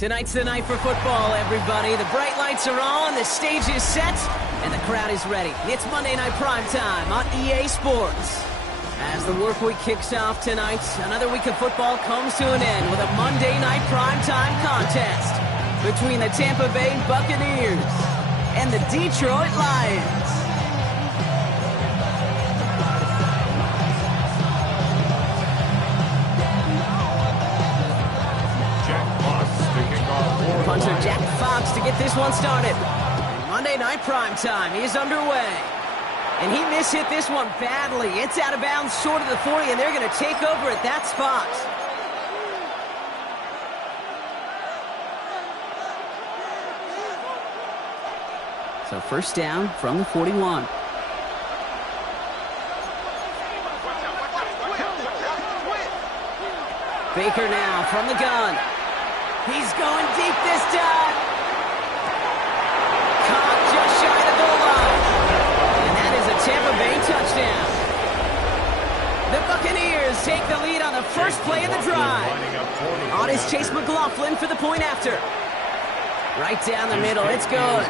Tonight's the night for football, everybody. The bright lights are on, the stage is set, and the crowd is ready. It's Monday Night Primetime on EA Sports. As the work week kicks off tonight, another week of football comes to an end with a Monday Night Primetime contest between the Tampa Bay Buccaneers and the Detroit Lions. Punter Jack Fox to get this one started. Monday Night Primetime is underway. And he mishit this one badly. It's out of bounds short of the 40, and they're going to take over at that spot. So first down from the 41. Baker now from the gun. He's going deep this time. Caught just shy of the goal line. And that is a Tampa Bay touchdown. The Buccaneers take the lead on the first play of the drive. On is Chase McLaughlin for the point after. Right down the middle, it's good.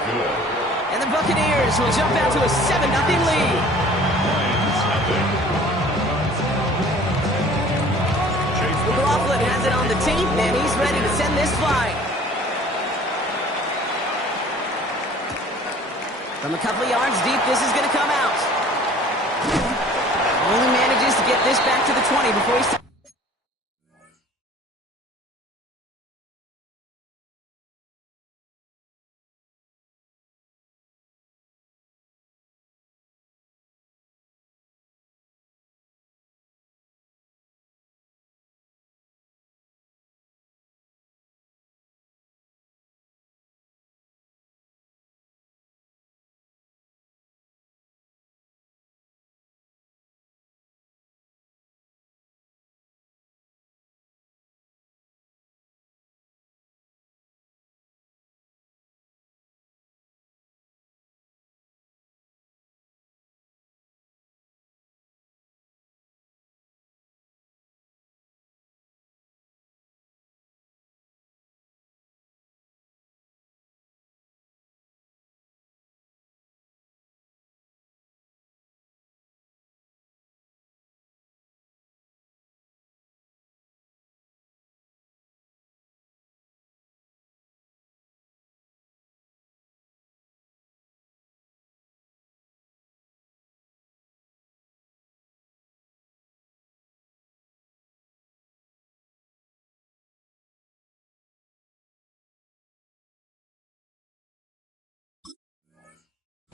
And the Buccaneers will jump out to a 7-0 lead. McLaughlin has it on the team, and he's ready to send this flying. From a couple of yards deep, this is going to come out. Only manages to get this back to the 20 before he...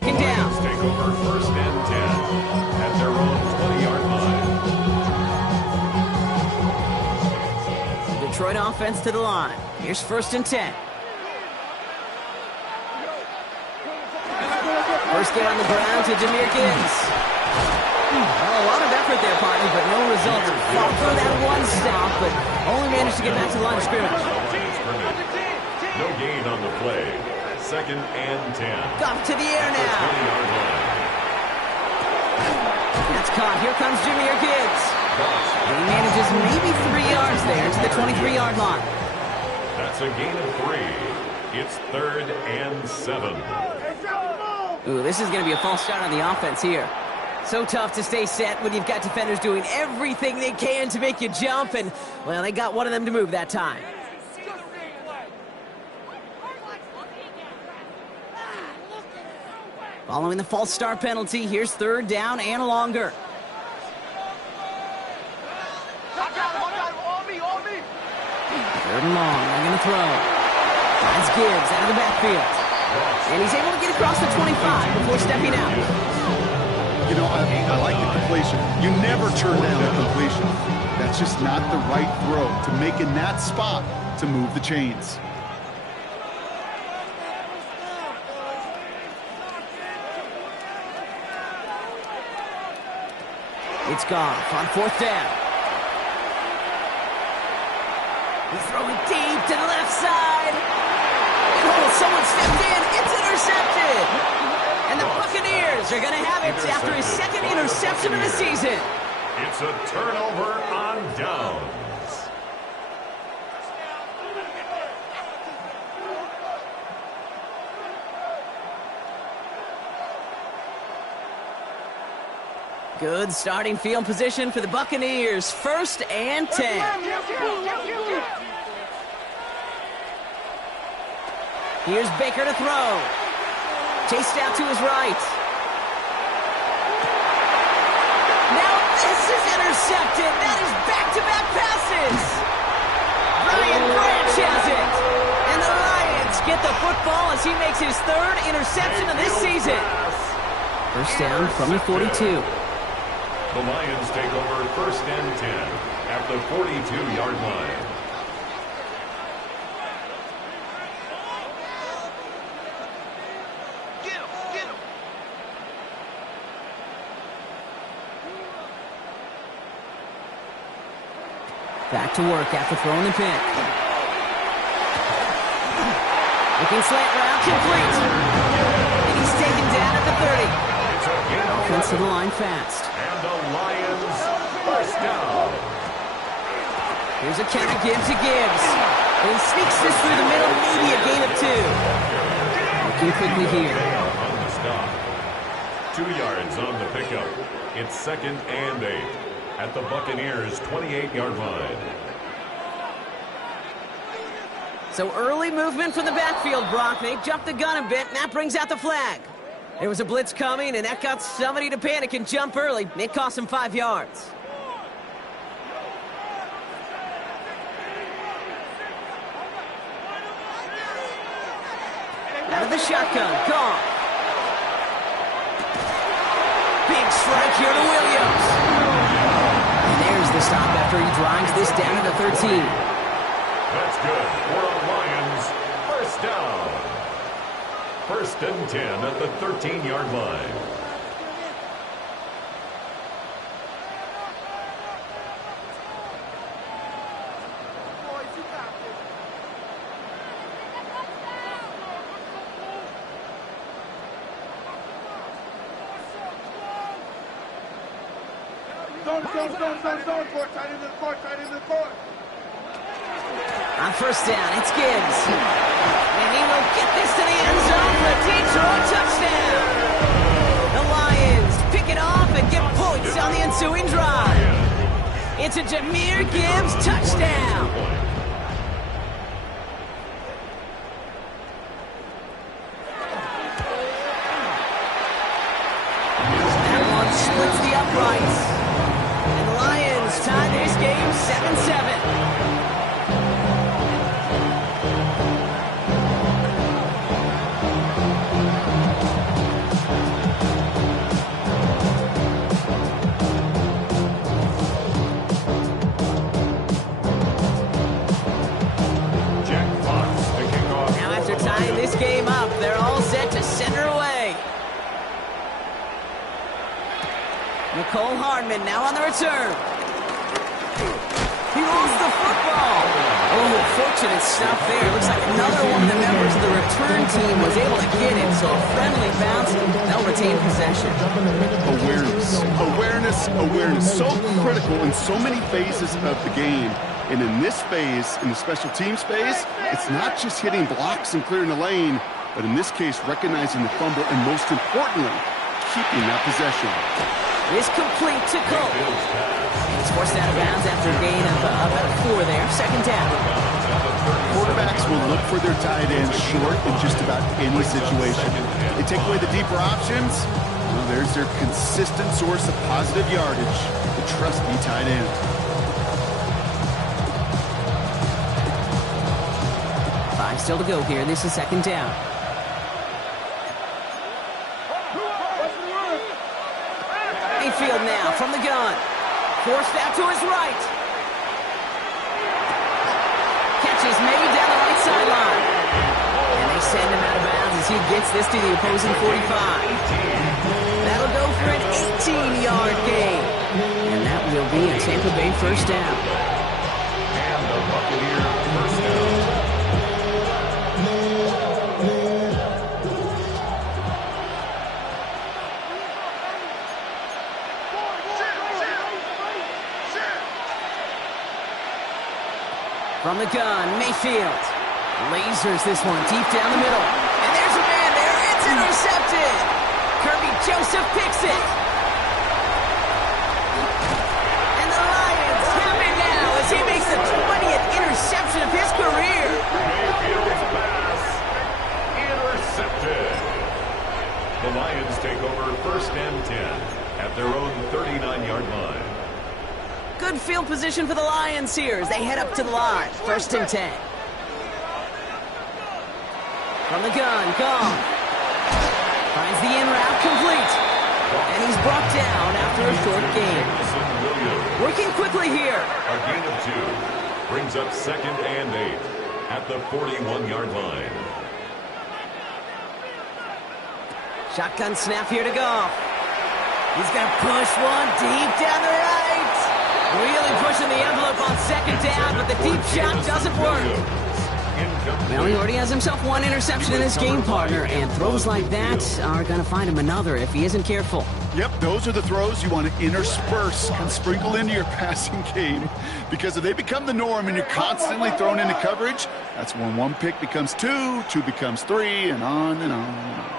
Down. Take over first and 10 at their own 20-yard line. Detroit offense to the line. Here's first and 10. First get on the ground to Jahmyr Gibbs. Well, a lot of effort there, partner, but no results. Fought through that one stop, but only managed to get back to the line of scrimmage. No gain on the play. Second and 10. Got to the air now. That's caught. Here comes Jahmyr Gibbs. He manages maybe 3 yards there to the 23-yard line. That's a gain of 3. It's third and 7. Ooh, this is going to be a false start on the offense here. So tough to stay set when you've got defenders doing everything they can to make you jump, and, well, they got one of them to move that time. Following the false start penalty, here's third down and longer. Third and long, they're going to throw. That's Gibbs out of the backfield. And he's able to get across the 25 before stepping out. You know, I like the completion. You never turn down a completion. That's just not the right throw to make in that spot to move the chains. It's Goff on fourth down. He's throwing deep to the left side. And oh, someone stepped in. It's intercepted. And the Buccaneers are going to have it after his second interception of the season. It's a turnover on downs. Good starting field position for the Buccaneers. 1st and 10. Here's Baker to throw. Chased out to his right. Now this is intercepted. That is back-to-back passes. Brian Branch has it. And the Lions get the football as he makes his 3rd interception of this season. 1st down from the 42. The Lions take over 1st and 10 at the 42-yard line. Back to work after throwing the pick. Looking slant route, complete. And he's taken down at the 30. Offense to the line fast. And the Lions 1st down. Here's a counter give to Gibbs. And he sneaks this through the middle, maybe a gain of 2. Looking quickly here. On the stop. 2 yards on the pickup. It's 2nd and 8. At the Buccaneers' 28-yard line. So early movement from the backfield, Brock. They jumped the gun a bit, and that brings out the flag. There was a blitz coming, and that got somebody to panic and jump early. It cost him 5 yards. Out of the shotgun, gone. Big strike here to Williams. There's the stop after he drives this down to the 13. That's good for a Lions 1st down. 1st and 10 at the 13-yard line. On 1st down, it's Gibbs. And he will get this to the end zone for a Detroit touchdown. The Lions pick it off and get points on the ensuing drive. It's a Jahmyr Gibbs touchdown. That one splits the uprights. And the Lions tie this game 7-7. Game up. They're all set to center away. Nicole Hardman now on the return. He lost the football. Oh, fortunate stuff there. Looks like another one of the members of the return team was able to get it. So a friendly bounce. They'll retain possession. Awareness. So critical in so many phases of the game. And in this phase, in the special teams phase, it's not just hitting blocks and clearing the lane, but in this case, recognizing the fumble and most importantly, keeping that possession. Is complete to Cole. He's forced out of bounds after a gain of about 4 there. 2nd down. Quarterbacks will look for their tight ends short in just about any situation. They take away the deeper options. Well, there's their consistent source of positive yardage, the trusty tight end. 5 still to go here. This is 2nd down. Mayfield now from the gun. Forced out to his right. Catch is made down the right sideline. And they send him out of bounds as he gets this to the opposing 45. That'll go for an 18-yard gain. And that will be a Tampa Bay 1st down. And the Buccaneer 1st down. From the gun, Mayfield lasers this one deep down the middle. And there's a man there. It's intercepted. Kirby Joseph picks it. Lions take over 1st and 10 at their own 39-yard line. Good field position for the Lions here as they head up to the line. 1st and 10. From the gun, gone. Finds the in route complete. And he's brought down after a short gain. Working quickly here. A gain of 2 brings up 2nd and 8 at the 41-yard line. Shotgun snap here to go. He's going to push one deep down the right. Really pushing the envelope on 2nd down, but the deep shot doesn't work. Well, he already has himself 1 interception in this game, partner, and throws like that are going to find him another if he isn't careful. Yep, those are the throws you want to intersperse and sprinkle into your passing game, because if they become the norm and you're constantly thrown into coverage, that's when 1 pick becomes 2, 2 becomes 3, and on and on and on.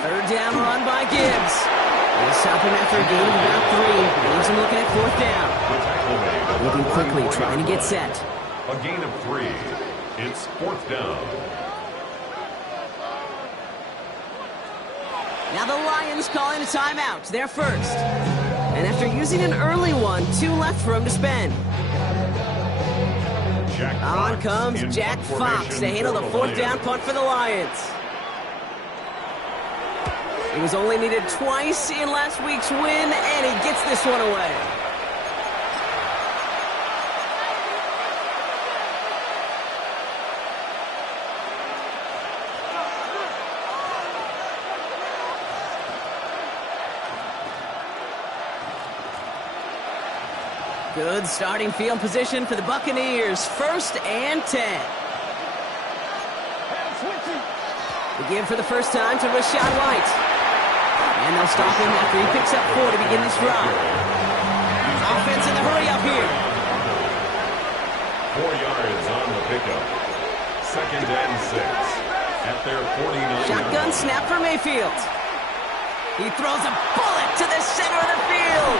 Third down run by Gibbs. He'll stop him after a gain of about 3. Leaves him looking at 4th down. Moving quickly, trying to get set. A gain of 3. It's 4th down. Now the Lions calling a timeout. They're first. And after using an early one, 2 left for him to spend. On comes Jack Fox to handle the 4th down punt for the Lions. He was only needed twice in last week's win, and he gets this one away. Good starting field position for the Buccaneers. 1st and 10. The give for the first time to Rachaad White. And they'll stop him after he picks up 4 to begin this drive. Offense in the hurry up here. 4 yards on the pickup. 2nd and 6 at their 49. Shotgun snap for Mayfield. He throws a bullet to the center of the field.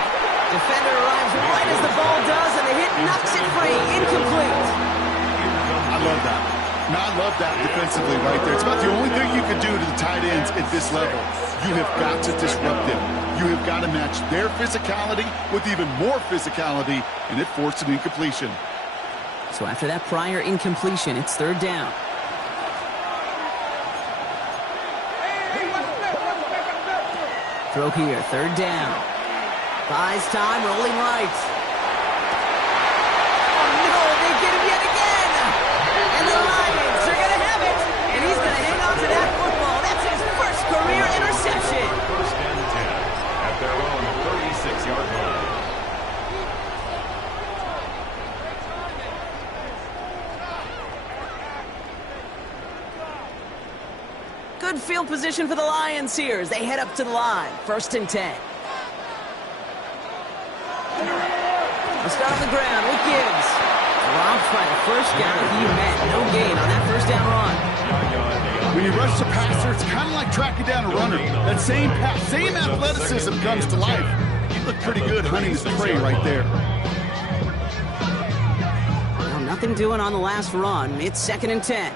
Defender arrives right as the ball does, and the hit knocks it free. Incomplete. I love that. Now, I love that defensively right there. It's about the only thing you can do to the tight ends at this level. You have got to disrupt them. You have got to match their physicality with even more physicality, and it forced an incompletion. So after that prior incompletion, it's 3rd down. Throw here, 3rd down. Buys time, rolling right. Oh no, they get him yet again! And the Lions are going to have it! And he's going to hang on to that football. That's his first career interception. 1st and 10 at their own 36-yard line. Good field position for the Lions here as they head up to the line. 1st and 10. They'll start on the ground with Gibbs. Dropped by the first guy he met. No gain on that 1st down run. When you rush the passer, it's kind of like tracking down a runner. That same athleticism comes to life. He looked pretty good hunting his prey right there. Well, nothing doing on the last run. It's 2nd and 10.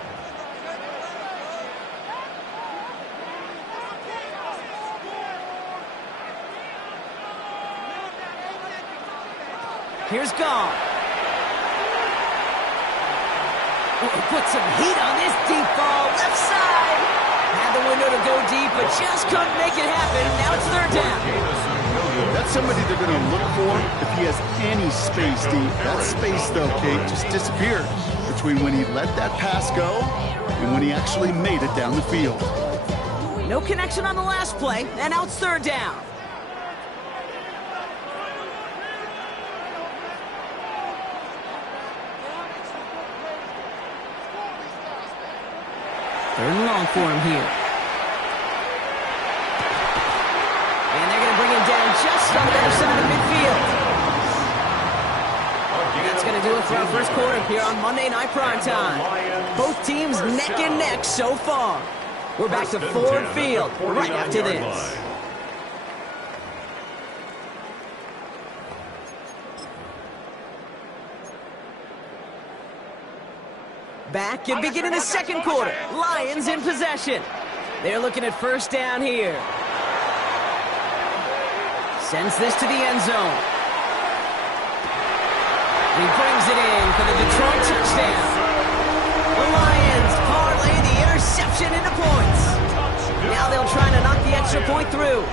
Here's Gall. Put some heat on this deep ball. Left side. Had the window to go deep, but just couldn't make it happen. Now it's 3rd down. That's somebody they're going to look for if he has any space deep. That space, though, Kate, just disappeared between when he let that pass go and when he actually made it down the field. No connection on the last play, and now it's 3rd down. Third and long for him here. And they're going to bring him down just on the other side of midfield. And that's going to do it for our first quarter here on Monday Night Primetime. Both teams neck and neck so far. We're back to Ford Field right after this. Back and beginning the second quarter. Lions in possession. They're looking at first down here. Sends this to the end zone. He brings it in for the Detroit touchdown. The Lions parlay the interception into points. Now they'll try to knock the extra point through.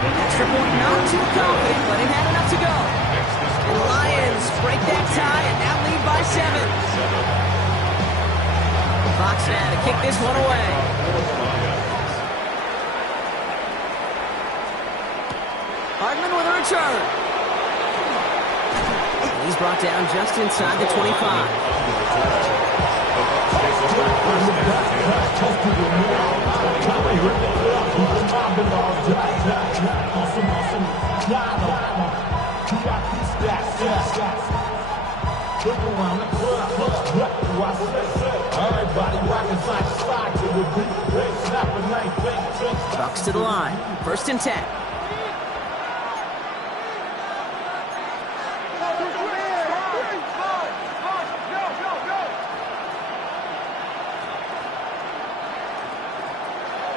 Extra point not too confident, but it had enough to go. And the Lions break that tie and now lead by 7. Fox now to kick this one away. Hardman with a return. He's brought down just inside the 25. Bucks to the line. 1st and 10.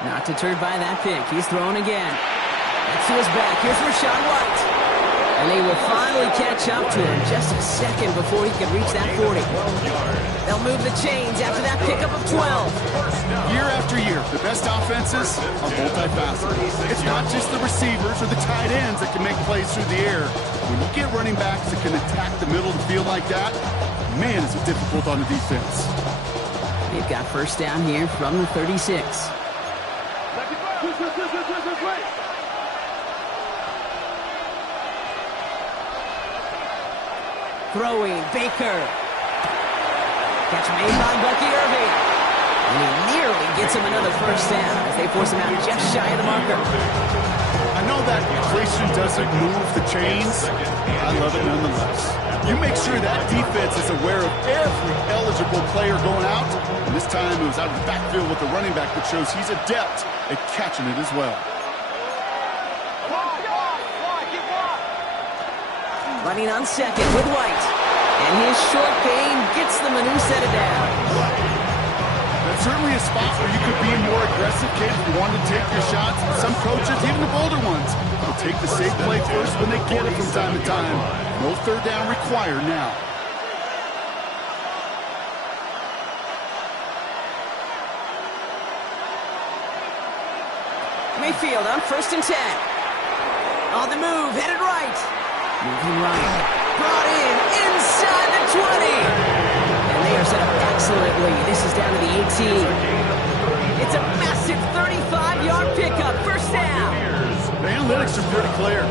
Not deterred by that pick. He's throwing again. That's to his back. Here's Rachaad White. And they will finally catch up to him just a second before he can reach that 40. They'll move the chains after that pickup of 12. Year after year, the best offenses are multifaceted. It's not just the receivers or the tight ends that can make plays through the air. When you get running backs that can attack the middle of the field like that, man, is it difficult on the defense. They've got first down here from the 36. Throwing, Baker. Catch made by Bucky Irving. And he nearly gets him another first down as they force him out just shy of the marker. I know that inflation doesn't move the chains. I love it nonetheless. You make sure that defense is aware of every eligible player going out. And this time it was out of the backfield with the running back, which shows he's adept at catching it as well. Running on second with White. And his short game gets them a new set of downs. That's certainly a spot where you could be more aggressive, kid, if you want to take your shots. Some coaches, even the bolder ones, will take the safe play first when they get it from time to time. No third down required now. Mayfield on 1st and 10. On the move, headed right. Moving right. Brought in inside the 20. And they are set up excellently. This is down to the 18. It's a massive 35-yard pickup. First down. The analytics are pretty clear.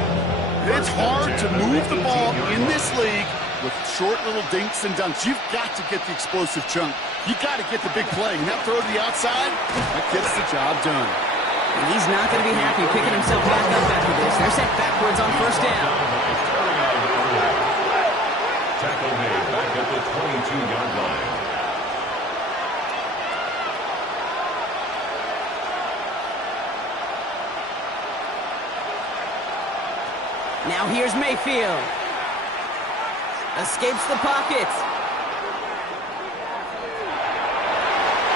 It's hard to move the ball in this league with short little dinks and dunks. You've got to get the explosive chunk. You've got to get the big play. And that throw to the outside, that gets the job done. And he's not going to be happy picking himself back up after this. They're set backwards on first down. Tackle made back at the 22-yard line. Now here's Mayfield. Escapes the pocket.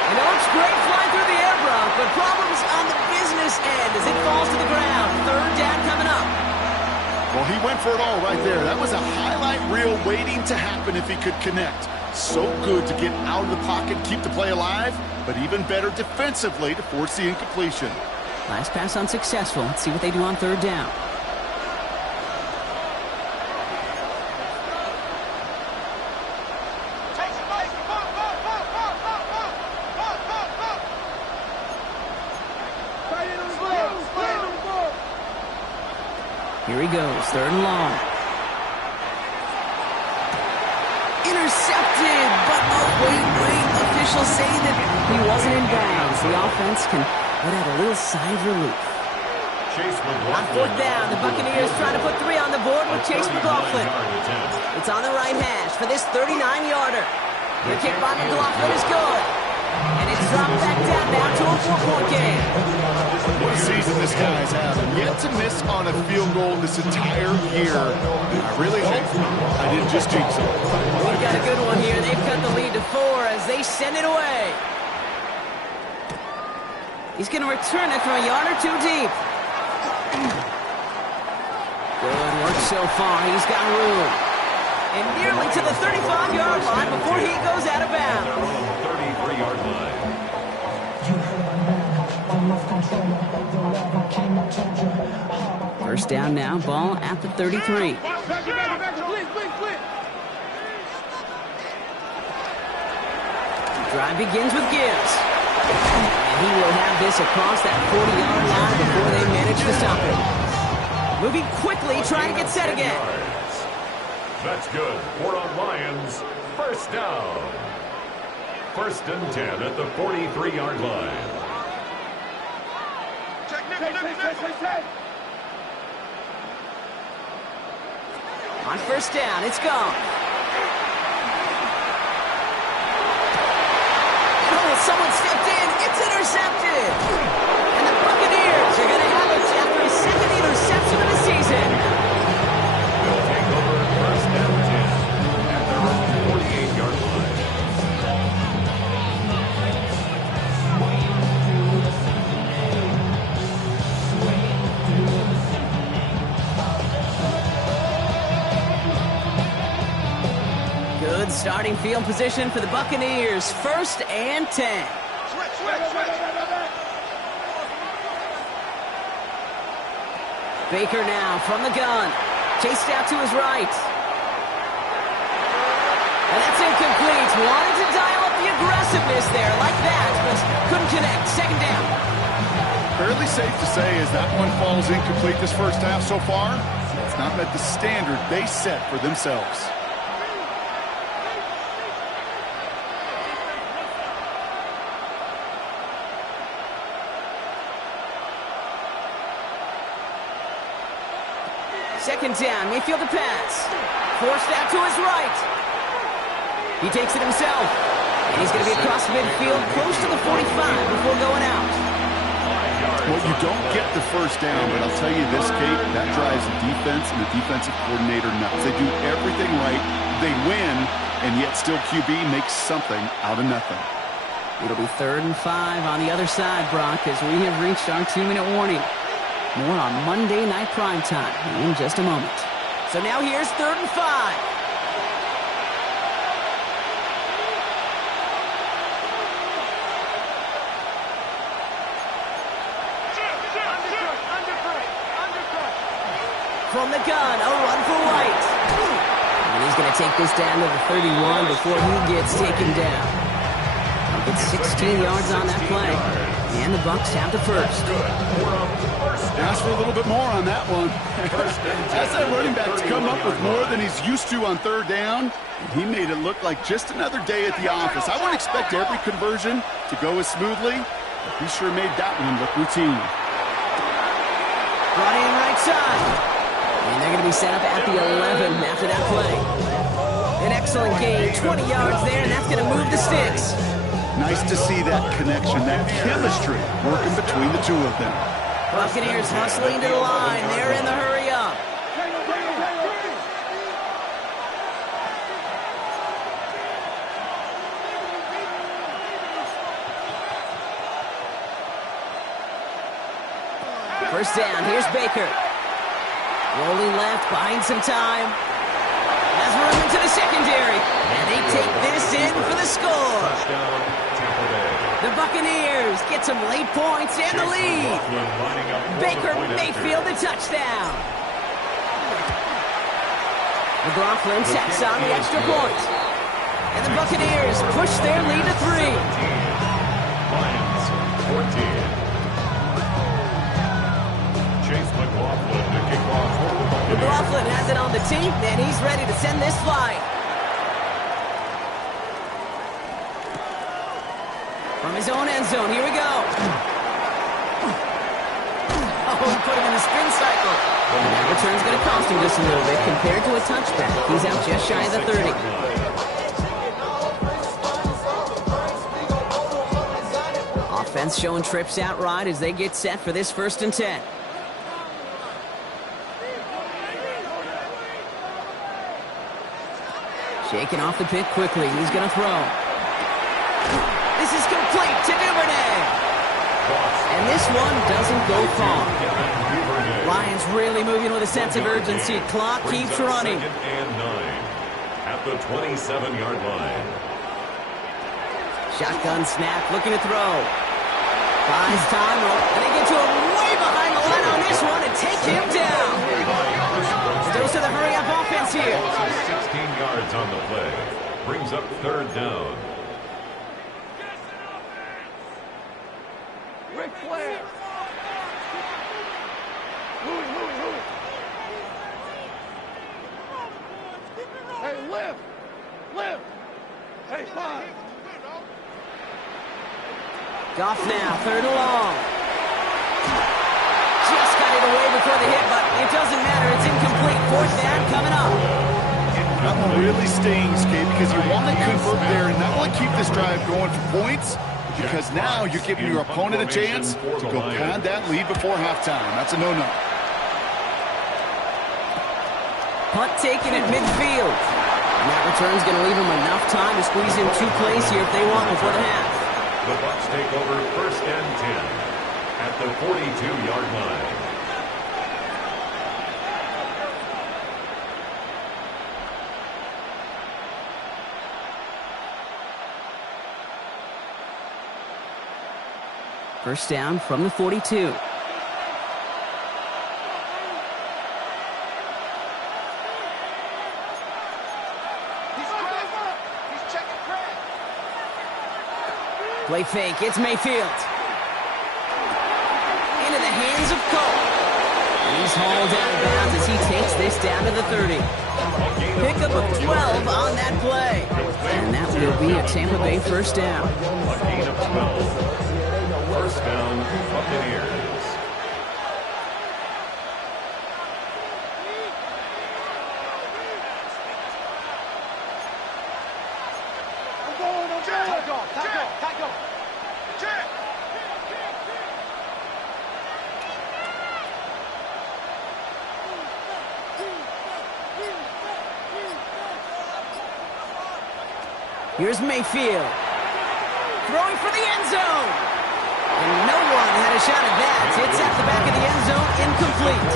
And it looks great flying through the air, Brock, but problems on the business end as it falls to the ground. Third down coming up. Well, he went for it all right there. That was a highlight reel waiting to happen if he could connect. So good to get out of the pocket, keep the play alive, but even better defensively to force the incompletion. Last pass unsuccessful. Let's see what they do on third down. Here he goes, 3rd and long. Intercepted, but wait. Officials say that he wasn't in bounds. The offense can let out a little sigh of relief. On 4th down, the Buccaneers trying to put 3 on the board with Chase McLaughlin. It's on the right hash for this 39-yarder. The kick by McLaughlin is good. And it's dropped back down now to a 4-point game. What a season this guy's having. Yet to miss on a field goal this entire year. I really hope I didn't just jinx him. We've got a good one here. They've cut the lead to 4 as they send it away. He's going to return it from a yard or 2 deep. Good work so far. He's got room. And nearly to the 35-yard line before he goes out of bounds. 33-yard line. First down now, ball at the 33. Drive begins with Gibbs. And he will have this across that 40-yard line before they manage to stop him. Moving quickly, trying to get set again. That's good. For our Lions, first down. 1st and 10 at the 43-yard line. On first down, it's gone. Oh, someone stepped in. It's intercepted. And the Buccaneers are going to have it after his 2nd interception of the season. They'll take over 1st and 10 at their own 48-yard line. Good starting field position for the Buccaneers. 1st and 10. Baker now from the gun. Chased out to his right. And that's incomplete. Wanted to dial up the aggressiveness there like that, but couldn't connect. 2nd down. Fairly safe to say as that one falls incomplete this first half so far, it's not met the standard they set for themselves. Second down, Mayfield to pass. Forced out to his right. He takes it himself. And he's going to be across midfield, close to the 45 before going out. Well, you don't get the first down, but I'll tell you this, Kate, that drives the defense and the defensive coordinator nuts. They do everything right. They win, and yet still QB makes something out of nothing. It'll be 3rd and 5 on the other side, Brock, as we have reached our 2-minute warning. More on Monday Night Primetime in just a moment. So now here's 3rd and 5. From the gun, a run for White. And he's going to take this down to the 31 before he gets taken down. It's 16 yards on that play. And the Bucs have the first. Ask for a little bit more on that one. That's that running back to come up with more than he's used to on 3rd down. He made it look like just another day at the office. I wouldn't expect every conversion to go as smoothly, but he sure made that one look routine. Brought in right side. And they're going to be set up at the 11 after that play. An excellent gain, 20 yards there, and that's going to move the sticks. Nice to see that connection, that chemistry working between the two of them. Buccaneers hustling to the line. They're in the hurry up. First down, here's Baker. Rolling left, buying some time. Has room into the secondary. And they take this in for the score. The Buccaneers get some late points and the lead. Baker Mayfield the touchdown. McLaughlin tacks on the extra point. And the Buccaneers push their lead to 3. Lions 14. Chase McLaughlin to kick off for the Buccaneers. McLaughlin has it on the tee, and he's ready to send this flying. From his own end zone, here we go. Oh, he put him in the spin cycle. And that return's going to cost him just a little bit compared to a touchback. He's out just shy of the 30. Defense showing trips out right as they get set for this 1st and 10. Shaking off the pick quickly. He's going to throw. This is complete to Duvernay. And this one doesn't go far. Lions really moving with a sense of urgency. Clock keeps running. 2nd and 9 at the 27-yard line. Shotgun snap, looking to throw. Buys time, and they get to him way behind the line on this one and take him down. Still to the hurry-up offense here. 16 yards on the play. Brings up 3rd down. Ric Flair. Louis. Hey, lift. Hey, 5. Goff now, 3rd and long. Just got it away before the hit, but it doesn't matter. It's incomplete. 4th down coming up. That one really stings, Gabe, because you want to convert there and not only keep this drive going for points, because now you're giving your opponent a chance to go pad that lead before halftime. That's a no-no. Punt taken at midfield. And that return's going to leave them enough time to squeeze in 2 plays here if they want before the half. The Bucs take over 1st and 10 at the 42-yard line. First down from the 42. Play fake, it's Mayfield. Into the hands of Cole. He's hauled out of bounds as he takes this down to the 30. Pickup of 12 on that play. And that will be a Tampa Bay 1st down. A gain of 12. 1st down, Buccaneers. Here's Mayfield. Throwing for the end zone. And no one had a shot at that. It's at the back of the end zone, incomplete.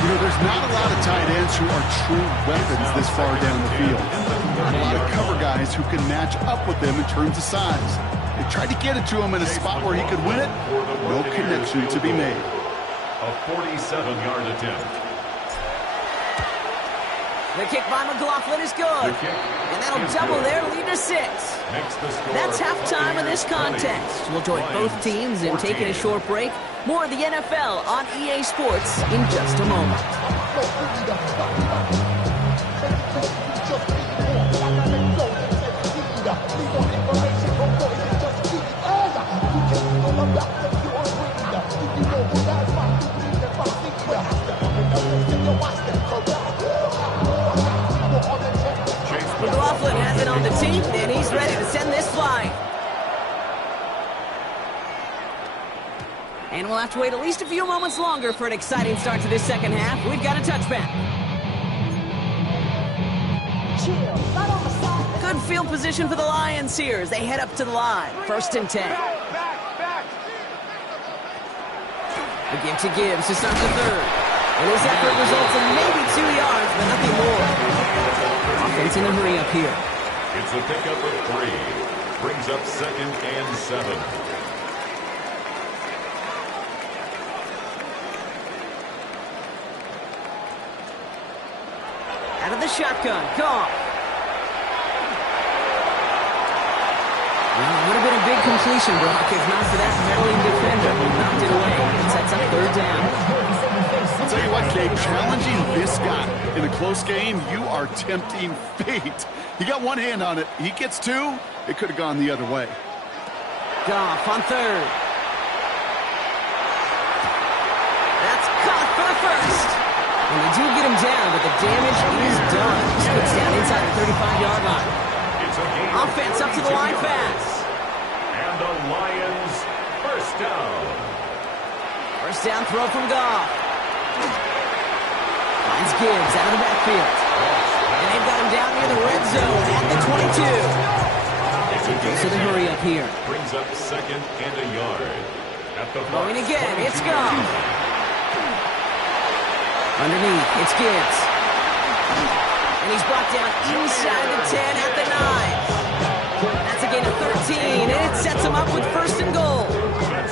You know, there's not a lot of tight ends who are true weapons this far down the field. Not a lot of cover guys who can match up with them in terms of size. They tried to get it to him in a spot where he could win it. No connection to be made. A 47-yard attempt. The kick by McLaughlin is good. And that'll double their lead to 6. That's halftime of this contest. We'll join both teams in taking a short break. More of the NFL on EA Sports in just a moment. McLaughlin has it on the tee, and he's ready to send this flying. And we'll have to wait at least a few moments longer for an exciting start to this 2nd half. We've got a touchback. Good field position for the Lions here as they head up to the line. 1st and 10. The give to Gibbs to start the 3rd. And his effort results in maybe 2 yards, but nothing more. Offense in a hurry up here. It's a pickup of 3. Brings up 2nd and 7. Out of the shotgun, Goff. Well, it would have been a big completion, Brock, if not for that meddling defender who knocked it away. It sets up 3rd down. I'll tell you what, Gabe, challenging this guy in a close game, you are tempting fate. He got one hand on it. He gets 2. It could have gone the other way. Goff on 3rd. That's caught for the 1st. And they do get him down, but the damage is done. He gets down inside the 35-yard line. Offense up to the line fast. And the Lions first down. First down throw from Goff. Finds Gibbs out of the backfield. And they've got him down near the red zone at the 22. So the hurry up here. Brings up second and a yard. At the Throwing again, it's Goff. Underneath, it's Gibbs. And he's brought down inside the 10 at the 9. That's a gain of 13, and it sets him up with first and goal.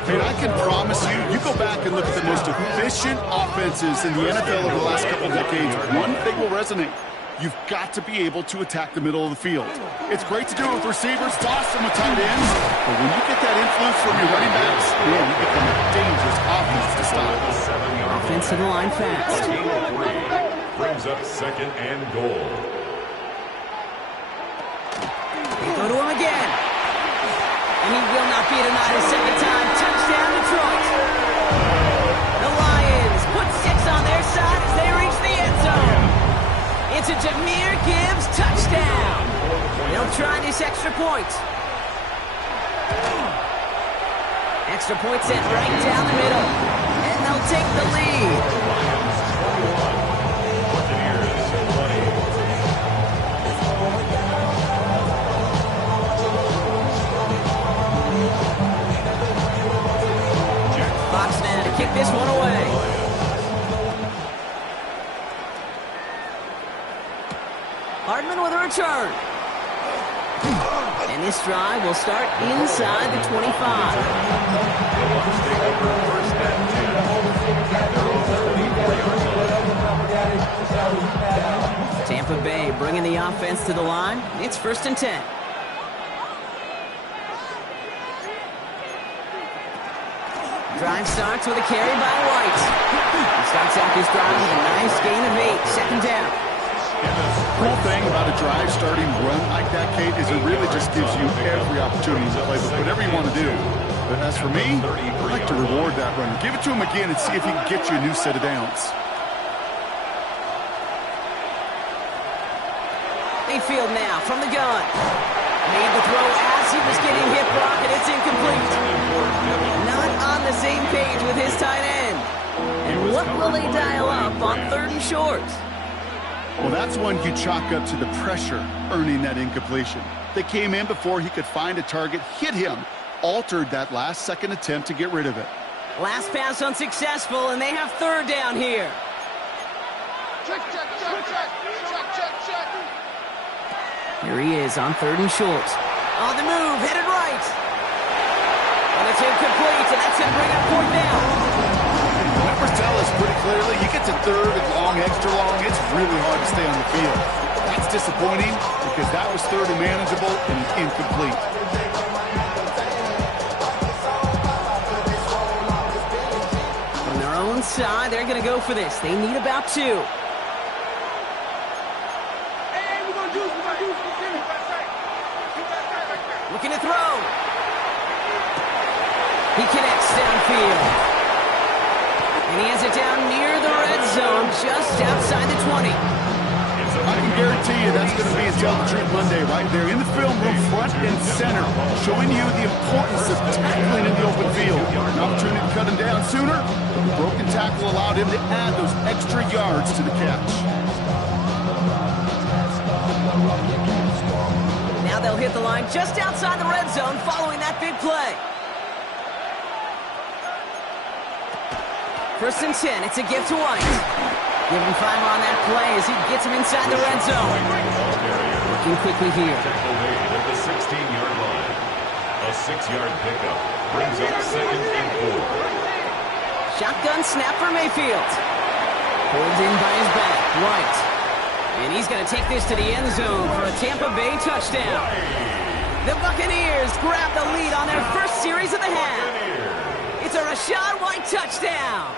And I can promise you, you go back and look at the most efficient offenses in the NFL over the last couple of decades, one thing will resonate. You've got to be able to attack the middle of the field. It's great to do it with receivers, toss them with tight ends, but when you get that influence from your running backs, man, you become a dangerous offense to stop. Offense to the line fast. Brings up second and goal. They go to him again. And he will not be denied a second time. Touchdown, Detroit. The Lions put 6 on their side as they reach the end zone. It's a Jahmyr Gibbs touchdown. They'll try this extra point. Extra point sent right down the middle. And they'll take the lead. Foxman to kick this one away. Hardman with a return. And this drive will start inside the 25. Tampa Bay bringing the offense to the line. It's first and 10. Drive starts with a carry by White. He starts out this drive with a nice gain of 8. Second down. Cool thing about a drive starting run like that, Kate, is it really just gives you every opportunity to play with whatever you want to do. But as for me, I'd like to reward that runner. Give it to him again and see if he can get you a new set of downs. Mayfield now from the gun. Made the throw as he was getting hit block, and it's incomplete. Not on the same page with his tight end. And what will they dial up on third and short? Well, that's one you chalk up to the pressure earning that incompletion. They came in before he could find a target, hit him, altered that last-second attempt to get rid of it. Last pass unsuccessful, and they have third down here. Check, check, check, check, check, check, check. Here he is on third and short. On the move, headed right. And it's incomplete, and that's going to bring up fourth down. Numbers tell us pretty clearly, you get to third and long, extra long, it's really hard to stay on the field. That's disappointing because that was third and manageable and incomplete. On their own side, they're going to go for this. They need about 2. Looking to throw. He connects downfield. And he has it down near the red zone, just outside the 20. I can guarantee you that's going to be a Tell the Truth Monday right there in the film room, front and center, showing you the importance of tackling in the open field. An opportunity to cut him down sooner, but the broken tackle allowed him to add those extra yards to the catch. Now they'll hit the line just outside the red zone following that big play. First and 10, it's a gift to White. Give him 5 on that play as he gets him inside the red zone. Looking quickly here. At the 16-yard line. A 6-yard pickup brings up second and 4. Shotgun snap for Mayfield. Pulled in by his back, White. And he's going to take this to the end zone for a Tampa Bay touchdown. The Buccaneers grab the lead on their first series of the half. It's a Rachaad White touchdown.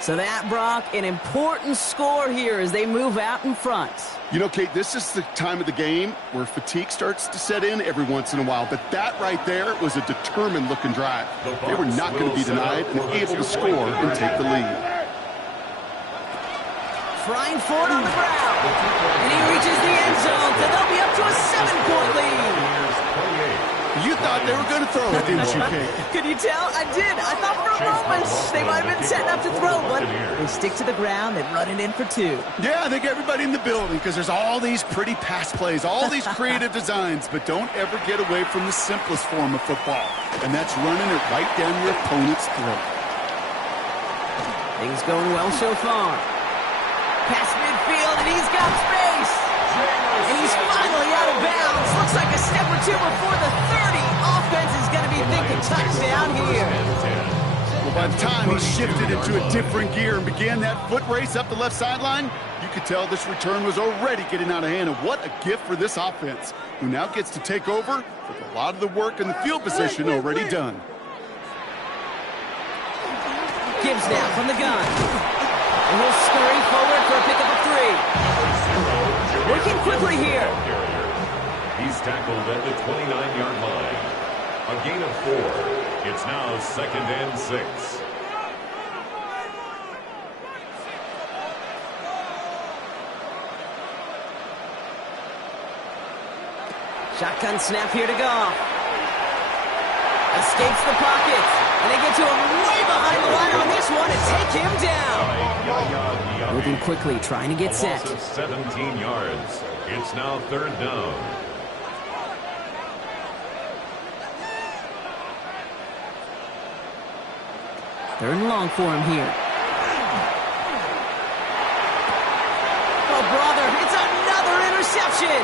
So that, Brock, an important score here as they move out in front. You know, Kate, this is the time of the game where fatigue starts to set in every once in a while. But that right there was a determined-looking drive. They were not going to be denied and able to score and take the lead. Frying forward on the ground. And he reaches the end zone, so they'll be up to a 7-point lead. You thought they were going to throw it, didn't you, Kate? Could you tell? I did. I thought for a moment they might have been setting up to throw, but they stick to the ground and run it in for 2. Yeah, I think everybody in the building, because there's all these pretty pass plays, all these creative designs, but don't ever get away from the simplest form of football, and that's running it right down your opponent's throat. Things going well so far. Past midfield, and he's got space. And he's finally out of bounds. Looks like a step or 2 before the 30. Offense is going to be thinking touchdown here. Well, by the time he shifted into a different gear and began that foot race up the left sideline, you could tell this return was already getting out of hand. And what a gift for this offense, who now gets to take over with a lot of the work in the field position already done. Gibbs now from the gun. And he'll scurry forward for a pickup of 3. Working quickly here. He's tackled at the 29-yard line. A gain of 4. It's now 2nd and 6. Shotgun snap here to Goff. Escapes the pocket. And they get to him way behind the line on this one and take him down. Moving quickly, trying to get set. 17 yards. It's now 3rd down. Third and long for him here. Oh, brother, it's another interception.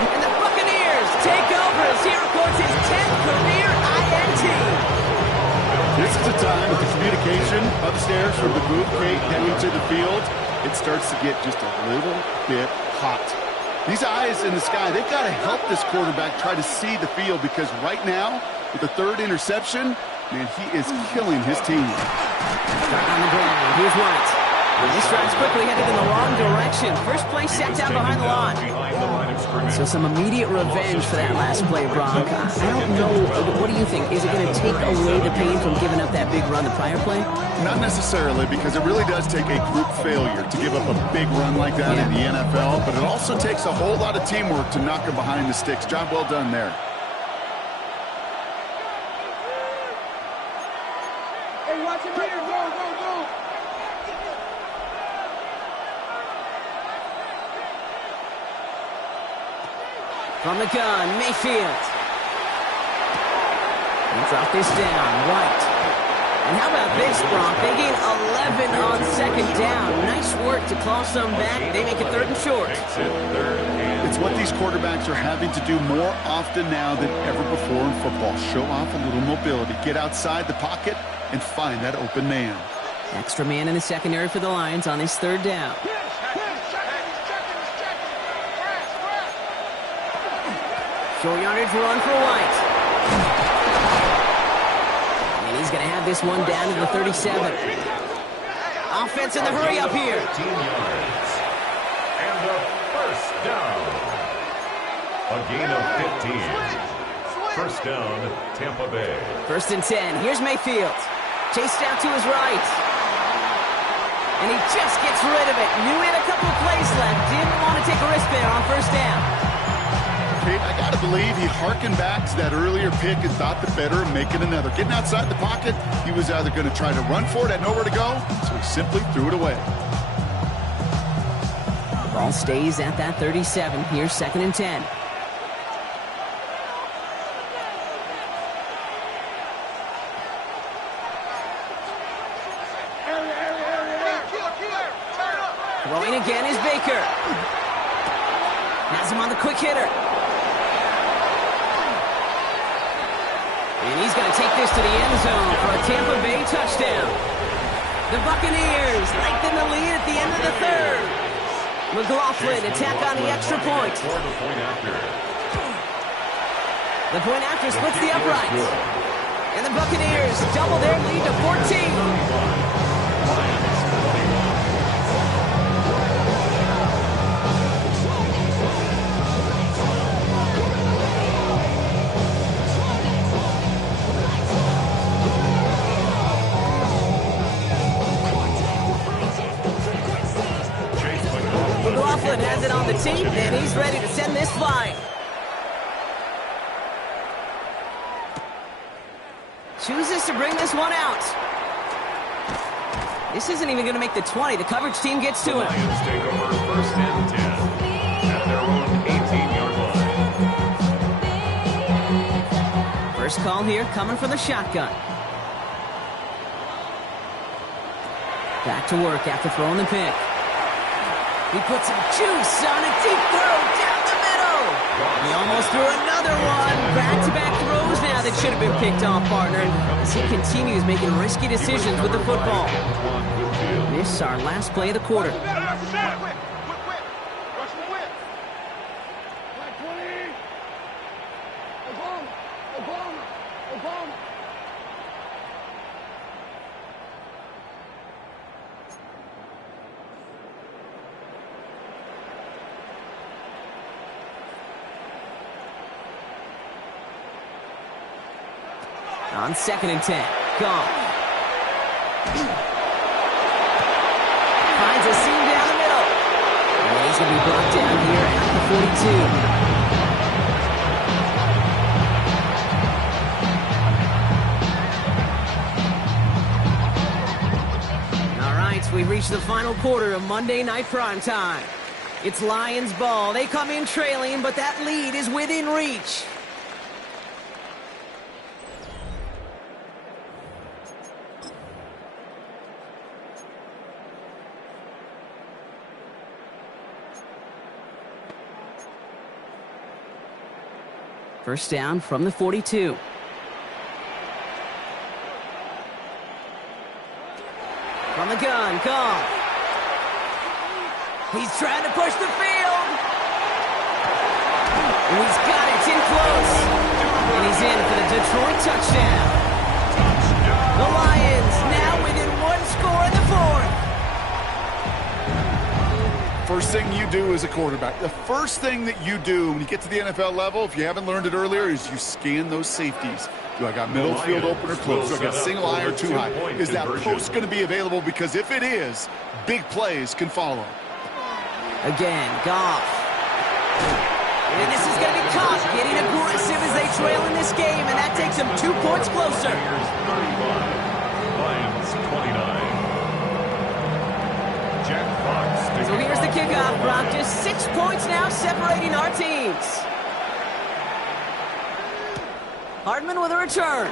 And the Buccaneers take over as he records his 10th career INT. This is the time with the communication upstairs from the booth gate down to the field. It starts to get just a little bit hot. These eyes in the sky, they've got to help this quarterback try to see the field, because right now, with the 3rd interception, man, he is killing his team. Back on the ground, here's White. And this drive's quickly headed in the wrong direction. First play set down behind the line. So some immediate revenge for that last play, Brock. I don't know, what do you think? Is it going to take away the pain from giving up that big run the prior play? Not necessarily, because it really does take a group failure to give up a big run like that in the NFL, but it also takes a whole lot of teamwork to knock him behind the sticks. Job well done there. Hey, watch it here. Go, go, go. From the gun, Mayfield. And drop this down, White. And how about this, Brock? They gain 11 on 2nd down. Nice work to claw some back. They make it 3rd and short. It's what these quarterbacks are having to do more often now than ever before in football. Show off a little mobility. Get outside the pocket and find that open man. Extra man in the secondary for the Lions on this 3rd down. Short yardage run for White. And he's going to have this one down to the 37. Offense in the hurry up here. 15 yards. And a 1st down. A gain of 15. 1st down, Tampa Bay. 1st and 10. Here's Mayfield. Chased out to his right. And he just gets rid of it. Knew he had a couple of plays left. Didn't want to take a risk there on 1st down. Kate, I got to believe he harkened back to that earlier pick and thought the better of making another. Getting outside the pocket, he was either going to try to run for it, had nowhere to go, so he simply threw it away. Ball stays at that 37. Here's 2nd and 10. Throwing again is Baker. Has him on the quick hitter. And he's going to take this to the end zone for a Tampa Bay touchdown. The Buccaneers lengthen the lead at the end of the 3rd. McLaughlin attack on the extra point. The point after splits the uprights. And the Buccaneers double their lead to 14. McLaughlin has it on the team, and he's ready to send this flying. to bring this one out. This isn't even going to make the 20. The coverage team gets to The him. Lions take over 1st and 10 at their own 18-yard line. First call here coming from the shotgun. Back to work after throwing the pick. He puts some juice on a deep throw down the middle. He almost threw another one. Back-to-back throws now that should have been picked off, partner, as he continues making risky decisions with the football. This is our last play of the quarter. On 2nd and 10, Goff finds a seam down the middle. And he's going to be brought down here at the 42. All right, so we've reached the final quarter of Monday Night Primetime. It's Lions ball. They come in trailing, but that lead is within reach. First down from the 42. From the gun, Goff. He's trying to push the field. And he's got it. It's in close. And he's in for the Detroit touchdown. The Lions now within one score in the 4th. First thing you do as a quarterback, the first thing that you do when you get to the NFL level, if you haven't learned it earlier, is you scan those safeties. Do I got middle field open or close? Do I got single eye or too high? Is that post going to be available? Because if it is, big plays can follow. Again, Goff. And this is going to be caught, getting aggressive as they trail in this game, and that takes them 2 points closer. Lions 29. Jack Fox. So here's the kickoff, Brock. Just 6 points now separating our teams. Hardman with a return.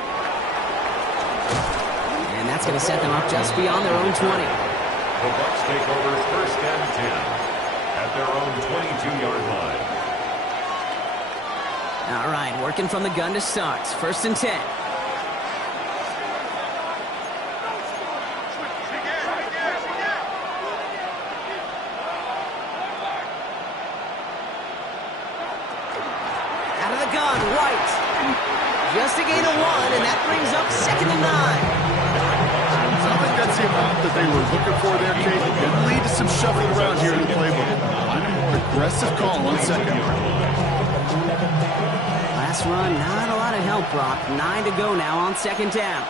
And that's going to set them up just beyond their own 20. The Bucs take over 1st and 10 at their own 22-yard line. All right, working from the gun to start. 1st and 10. Out of the gun, White. Just a gain of 1, and that brings up 2nd and 9. So I think that's the amount that they were looking for there, Kate. It could lead to some shuffling around here in the playbook. Find a more aggressive call on 2nd. Last run, not a lot of help, Brock. 9 to go now on 2nd down.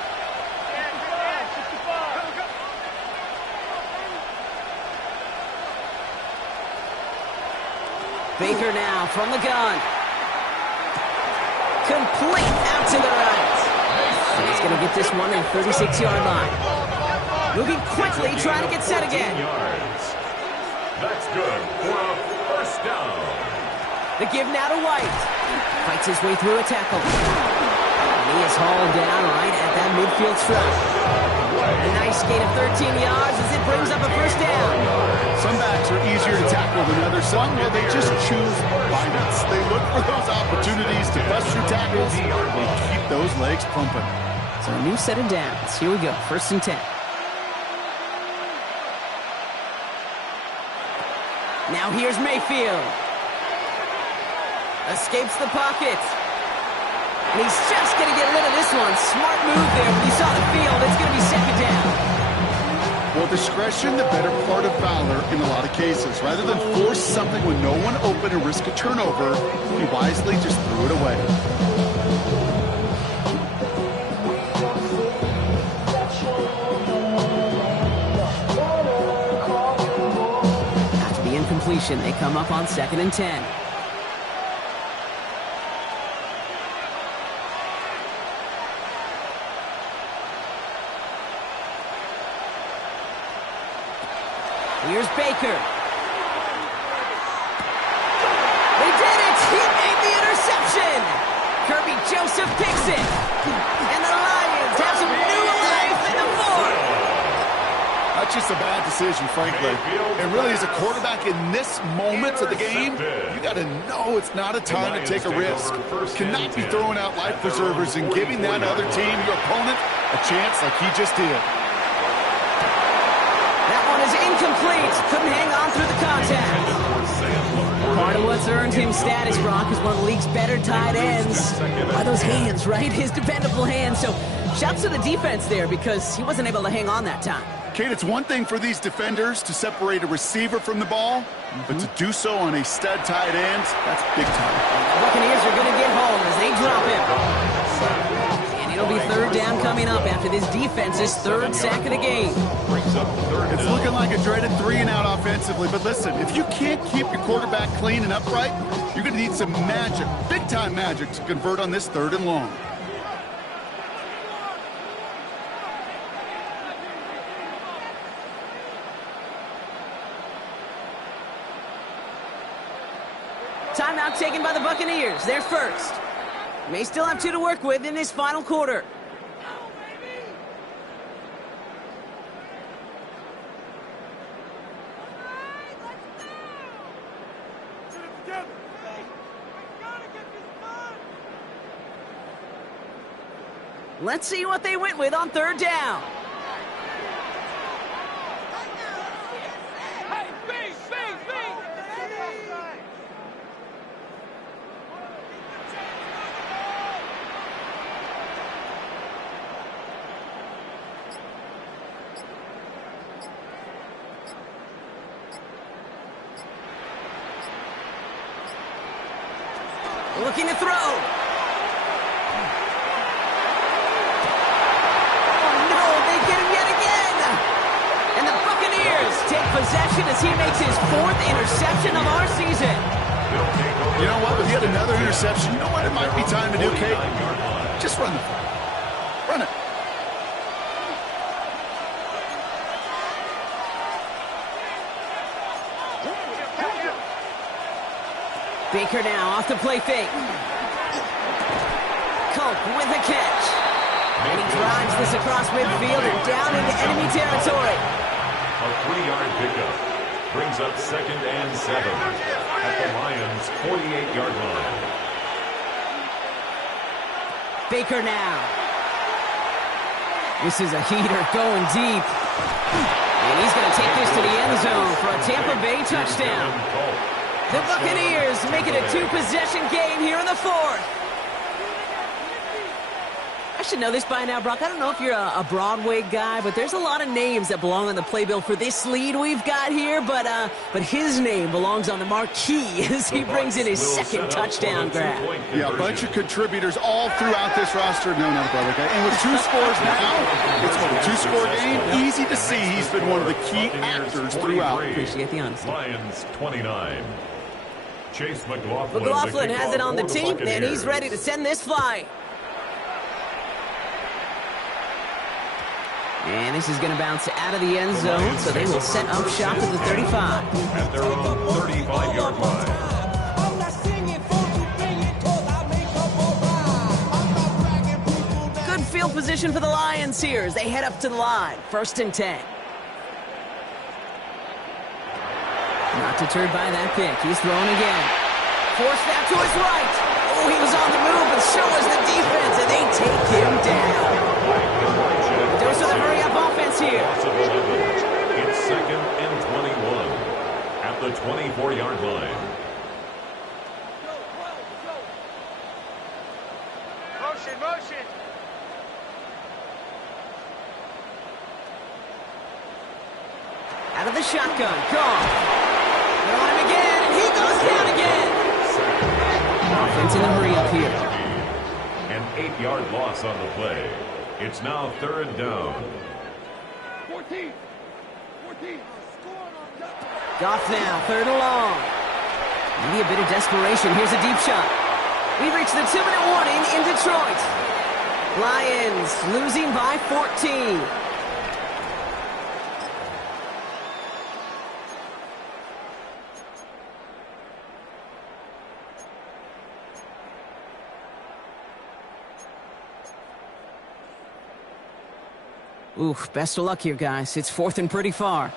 Baker now from the gun. Complete out to the right. And he's going to get this one at the 36-yard line. Moving quickly, trying to get set again. That's good for a 1st down. The give now to White. Fights his way through a tackle. And he is hauled down right at that midfield strip. A nice gain of 13 yards as it brings up a 1st down. Some backs are easier to tackle than others. Some, well, they just choose violence. They look for those opportunities to bust through tackles and keep those legs pumping. So a new set of downs. Here we go, 1st and 10. Now here's Mayfield. Escapes the pocket. And he's just going to get rid of this one. Smart move there. When you saw the field, it's going to be 2nd down. Well, discretion, the better part of valor in a lot of cases. Rather than force something with no one open and risk a turnover, he wisely just threw it away. After the incompletion, they come up on 2nd and 10. Here's Baker. They did it! He made the interception! Kirby Joseph picks it. And the Lions have some new life in the fourth. That's just a bad decision, frankly. And really, as a quarterback in this moment of the game, you got to know it's not a time to take a risk. Cannot be throwing out life preservers and giving that other team, your opponent, a chance like he just did. That one is incomplete. Couldn't hang on through the contact. Part of what's earned him status, Brock, is one of the league's better tight ends. Are those hands, right? His dependable hands. So shouts to the defense there because he wasn't able to hang on that time. Kate, it's one thing for these defenders to separate a receiver from the ball, but to do so on a stud tight end, that's big time. The Buccaneers are going to get home as they drop him. And it'll be third down coming up after this defense's third sack of the game. It's looking like a dreaded 3-and-out offensively, but listen, if you can't keep your quarterback clean and upright, you're going to need some magic, big-time magic, to convert on this 3rd and long. Timeout taken by the Buccaneers. They're first. May still have 2 to work with in this final quarter. Let's see what they went with on 3rd down. Looking to throw. Oh, no, they get him yet again. And the Buccaneers take possession as he makes his 4th interception of our season. You know what? With yet another interception, you know what it might be time to do, Kate? Just run the ball. Run it. Baker now off the play fake. Culp with a catch. And he drives this across midfield and down into enemy territory. A 3-yard pickup brings up 2nd and 7 at the Lions' 48-yard line. Baker now. This is a heater going deep. And he's going to take this to the end zone for a Tampa Bay touchdown. The Buccaneers make it a 2-possession game here in the 4th. I should know this by now, Brock. I don't know if you're a Broadway guy, but there's a lot of names that belong on the playbill for this lead we've got here. But his name belongs on the marquee as he brings in his 2nd touchdown grab. Yeah, a bunch of contributors all throughout this roster. No, not a Broadway guy. And with 2 scores now, it's what, a 2-score game? Easy to see he's been one of the key actors throughout. Appreciate the honesty. Lions 29. Chase McLaughlin. McLaughlin has it on the team, and he's ready to send this flying. And this is going to bounce out of the end zone, so they will set up shop at the 35. At their own 35-yard line. Good field position for the Lions here as they head up to the line. 1st and 10. Not deterred by that pick. He's throwing again. Forced that to his right. Oh, he was on the move, but so was the defense, and they take him down. Dose of the hurry-up offense here. It's 2nd and 21 at the 24-yard line. Motion. Out of the shotgun. Gone. They're on him again, and he goes down again. Offense in the hurry-up here. An 8-yard loss on the play. It's now 3rd down. 14. Goff now, 3rd and long. Maybe a bit of desperation. Here's a deep shot. We've reached the 2-minute warning in Detroit. Lions losing by 14. Ooh, best of luck here, guys. It's 4th and pretty far.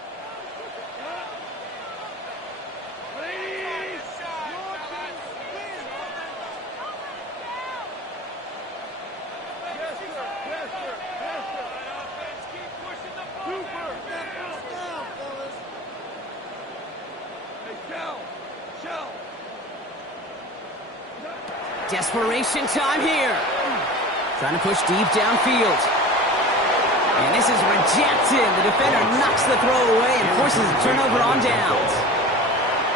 Desperation time here. Trying to push deep downfield. And this is rejected. The defender knocks the throw away and forces a turnover on downs.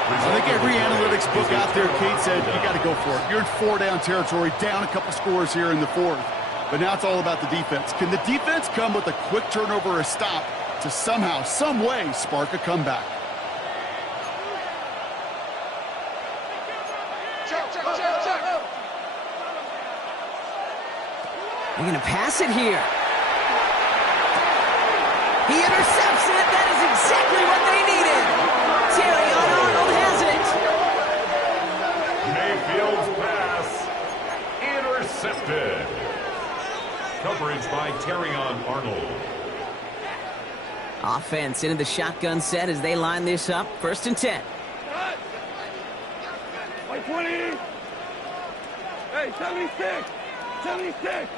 I think every analytics book out there, Kate said, you got to go for it. You're in 4-down territory, down a couple scores here in the 4th. But now it's all about the defense. Can the defense come with a quick turnover or a stop to somehow, some way, spark a comeback? They're going to pass it here. He intercepts it. That is exactly what they needed. Arnold has it. Mayfield's pass intercepted. Coverage by Arnold. Offense into the shotgun set as they line this up. 1st and 10. Like 20. Hey, 76. 76.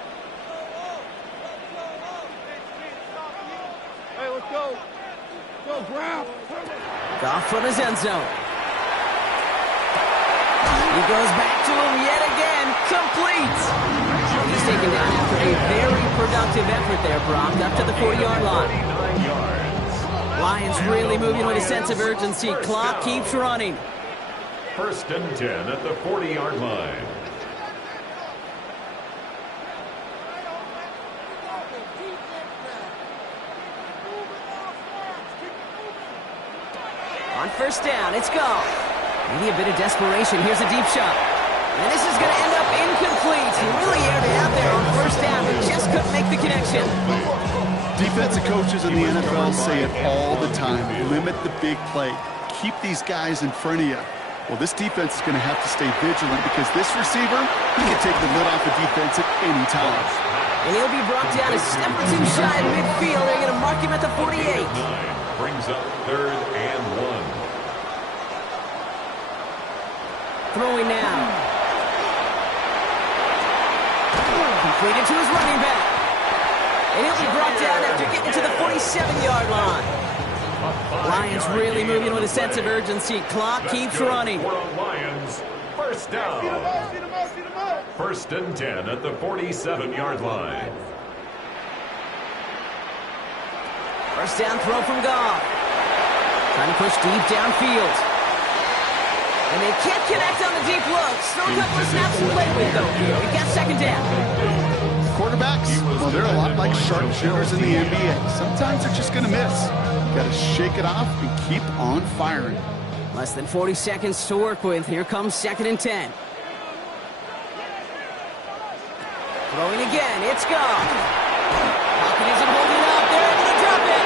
Hey, let's go. Go, Brown. Goff from his end zone. He goes back to him yet again. Complete. He's taken down after a very productive effort there, Brock, up to the 40-yard line. Lions really moving with a sense of urgency. Clock keeps running. 1st and 10 at the 40-yard line. On 1st down, it's Goff. Maybe a bit of desperation. Here's a deep shot. And this is going to end up incomplete. He really aired it out there on 1st down, but just couldn't make the connection. Defensive coaches in the NFL say it all the time. Limit the big play. Keep these guys in front of you. Well, this defense is going to have to stay vigilant because this receiver, he can take the lid off the defense at any time. And he'll be brought down a step or two shy of midfield. They're going to mark him at the 48. Brings up 3rd and 1. Throwing now. Completed to his running back. And he'll be brought down after getting to the 47-yard line. Lions really moving with a sense of urgency. Clock keeps running. Lions, 1st down. 1st and 10 at the 47-yard line. 1st down throw from Goff. Trying to push deep downfield. And they can't connect on the deep look. Still a couple of snaps to play with, though. We've got 2nd down. Quarterbacks, well, they're a lot like sharpshooters in the NBA. Sometimes they're just going to miss. You got to shake it off and keep on firing. Less than 40 seconds to work with. Here comes 2nd and 10. Throwing again. It's Goff. Hopkins isn't holding up. They're able to drop it.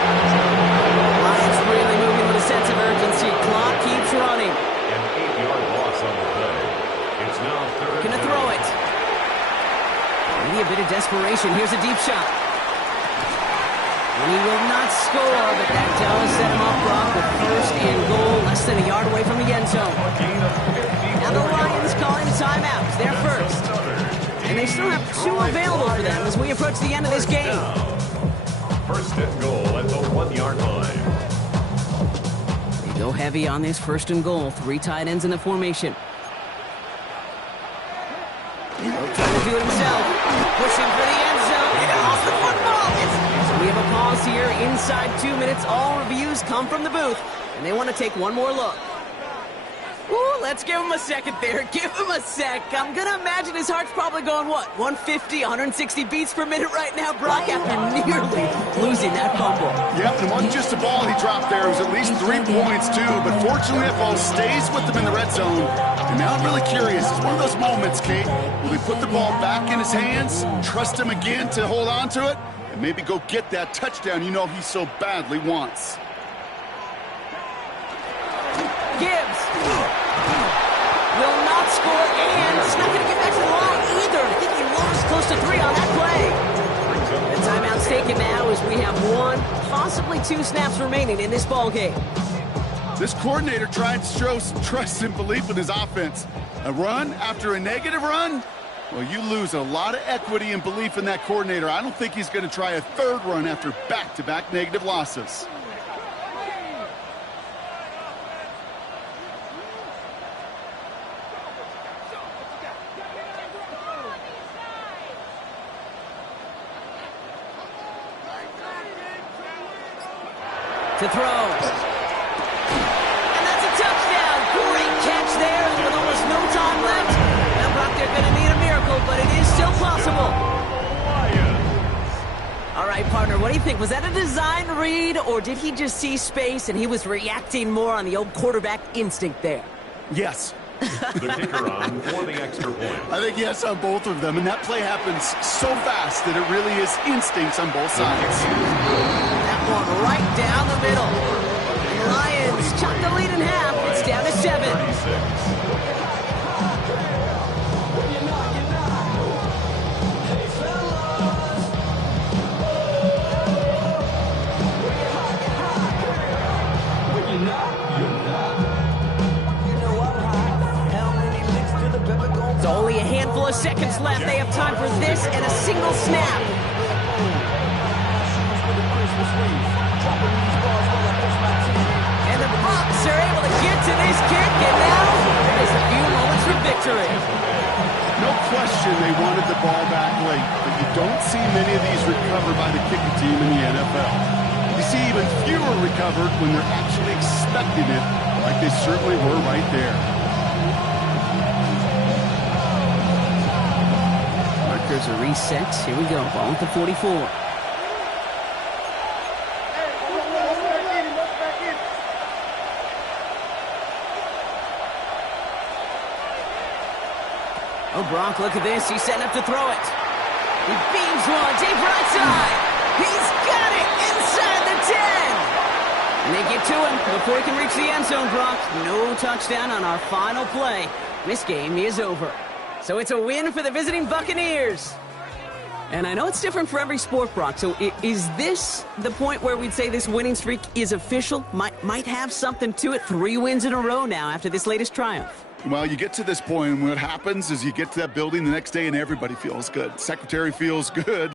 Lions really moving with a sense of urgency. Clock keeps running. An 8-yard loss on the play. It's now 3rd. Gonna throw it. Maybe a bit of desperation. Here's a deep shot. And he will not score, but that does set him up, Brock, with 1st and goal, less than a yard away from the end zone. Now the Lions calling a timeout. They're 1st. And they still have 2 available for them as we approach the end of this game. 1st and goal at the 1-yard line. They go heavy on this 1st and goal. 3 tight ends in the formation. Trying to do it himself. Pushing for the end zone. And off the football. So we have a pause here. Inside 2 minutes. All reviews come from the booth. And they want to take one more look. Ooh, let's give him a second there. Give him a sec. I'm going to imagine his heart's probably going, what, 150, 160 beats per minute right now, Brock, after nearly losing that fumble. Yep, and it wasn't just a ball he dropped there. It was at least 3 points, too. But fortunately, that ball stays with him in the red zone. And now I'm really curious. It's one of those moments, Kate. Will he put the ball back in his hands, trust him again to hold on to it, and maybe go get that touchdown you know he so badly wants? Gibbs will not score, and it's not going to get back to the line either. I think he lost close to 3 on that play. The timeout's taken now as we have 1, possibly 2 snaps remaining in this ball game. This coordinator tried to show some trust and belief in his offense. A run after a negative run? Well, you lose a lot of equity and belief in that coordinator. I don't think he's going to try a third run after back-to-back negative losses. To throw. And that's a touchdown. Great catch there with almost no time left. Now, Brock, they're going to need a miracle, but it is still possible. All right, partner, what do you think? Was that a design read, or did he just see space and he was reacting more on the old quarterback instinct there? Yes. The kicker on for the extra point. I think yes on both of them, and that play happens so fast that it really is instincts on both sides. That one right down the middle. The Lions cut the lead in half. It's down to 7. 36. It's only a handful of seconds left. They have time for this and a single snap. And the Bucs are able to get to this kick, and now there's a few moments for victory. No question they wanted the ball back late, but you don't see many of these recovered by the kicking team in the NFL. You see even fewer recovered when they're actually expecting it, like they certainly were right there. Markers are reset. Here we go. Ball at the 44. Oh, Brock, look at this. He's setting up to throw it. He beams one, deep right side. He's got it inside the 10. And they get to him before he can reach the end zone, Brock. No touchdown on our final play. This game is over. So it's a win for the visiting Buccaneers. And I know it's different for every sport, Brock. So is this the point where we'd say this winning streak is official? Might have something to it. 3 wins in a row now after this latest triumph. Well, you get to this point, and what happens is you get to that building the next day, and everybody feels good. Secretary feels good.